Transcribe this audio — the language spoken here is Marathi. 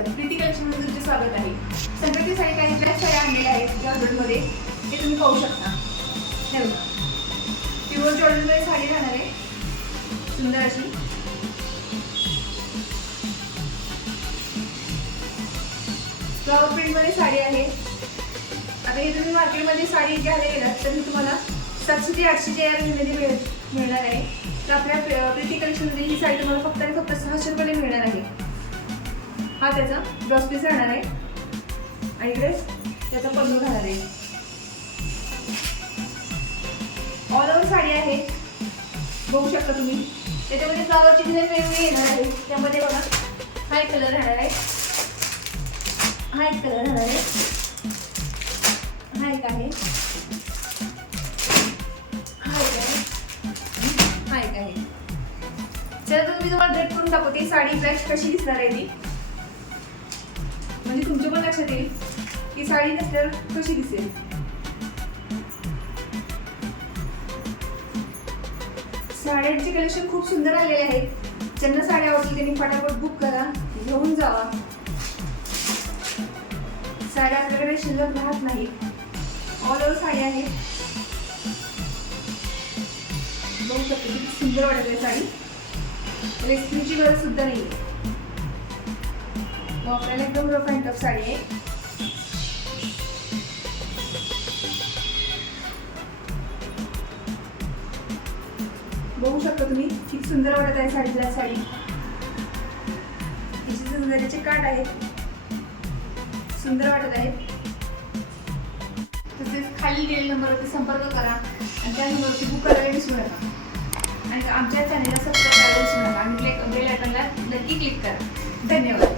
नमस्कार, प्रीती कलेक्शनमध्ये तुमचे स्वागत आहे. संक्रांती साडी काही ड्रेस साड्या आणलेल्या आहेत या ऑर्डरमध्ये, ते तुम्ही पाहू शकता. हे बघा, प्युअर जॉर्डनमध्ये साडी राहणार आहे, सुंदर अशी. फ्लॉवर प्रिंटमध्ये साडी आहे. आता हे तुम्ही मार्केटमध्ये साडी घ्यायला गेलात तर तुम्हाला 700 ते 800 या रेंजमध्ये मिळणार आहे. तर आपल्या प्रीती कलेक्शनमध्ये ही साडी तुम्हाला फक्त आणि फक्त 600 रुपयाला मिळणार आहे. हा त्याचा ब्लाउज पीस राहणार आहे आणि इकडे त्याचा पल्लू राहणार आहे. ऑल ओव्हर साडी आहे, बघू शकता तुम्ही. त्याच्यामध्ये फ्लावरची डिझाईन वेगवेगळी येणार आहे. त्यामध्ये बघा, हा एक कलर राहणार आहे, हा एक कलर राहणार आहे, हा एक आहे, हा एक आहे, हा एक आहे. चला तर मी तुम्हाला ड्रेप करून दाखवते साडी ब्लॅक कशी दिसणार आहे ती, म्हणजे तुमच्या पण लक्षात येईल की साडी नेसल्यावर कशी दिसेल. साड्यांचे कलेक्शन खूप सुंदर आलेले आहेत. ज्यांना साड्या आवडतील त्यांनी फटाफट बुक करा, घेऊन जावा. साड्या आपल्याकडे शिल्लक राहत नाही. ऑल ओव्हर साडी आहे, बघू शकतो किती सुंदर वाटत आहे साडी. रेस्टिंगची गरज सुद्धा नाही. आपल्याला एकदम रफ अँड टफ साडी आहे. बघू शकता तुम्ही किती सुंदर वाटत आहे साडीला. साडी हिची सुंदरचे काठ आहेत, सुंदर वाटत आहे. तसेच खाली दिलेल्या नंबरवरती संपर्क करा आणि त्या नंबरवरती बुक करायला विसरू नका. आणि आमच्या चॅनलला सबस्क्राईब करायला विसरू नका आणि बेल आयकॉनला नक्की क्लिक करा. धन्यवाद.